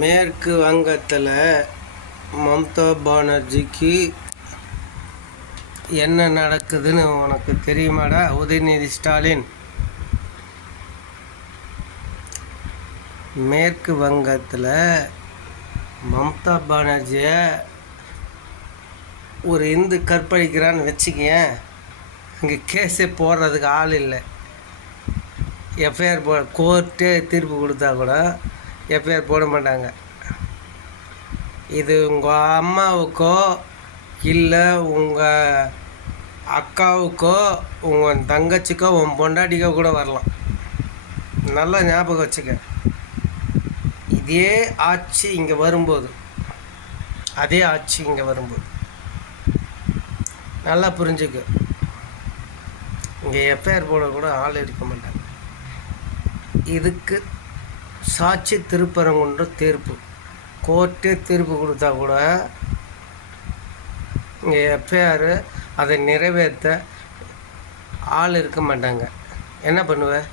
மேற்கு வங்கத்தில் மம்தா பானர்ஜிக்கு என்ன நடக்குதுன்னு உனக்கு தெரியுமாடா உதயநிதி ஸ்டாலின்? மேற்கு வங்கத்தில் மம்தா பானர்ஜியை ஒரு இந்து கற்பழிக்கிறான்னு வச்சுக்கேன், அங்கே கேஸே போடுறதுக்கு ஆள் இல்லை. எஃப்ஐஆர் கோர்ட்டே தீர்ப்பு கொடுத்தா கூட எஃப்ஐஆர் போட மாட்டாங்க. இது உங்கள் அம்மாவுக்கோ இல்லை உங்கள் அக்காவுக்கோ உங்கள் தங்கச்சிக்கோ உன் பொண்டாட்டிக்கோ கூட வரலாம். நல்லா ஞாபகம் வச்சுக்க. இதே ஆட்சி இங்கே வரும்போது, அதே ஆட்சி இங்கே வரும்போது நல்லா புரிஞ்சுக்க, இங்கே எஃப்ஐஆர் போட கூட ஆள் இருக்க மாட்டாங்க. இதுக்கு சாட்சி திருப்பரங்குன்ற தீர்ப்பு, கோர்ட்டே தீர்ப்பு கொடுத்தா கூட இங்கே எஃப்ஐஆர் அதை நிறைவேற்ற ஆள் இருக்க மாட்டாங்க. என்ன பண்ணுவேன்?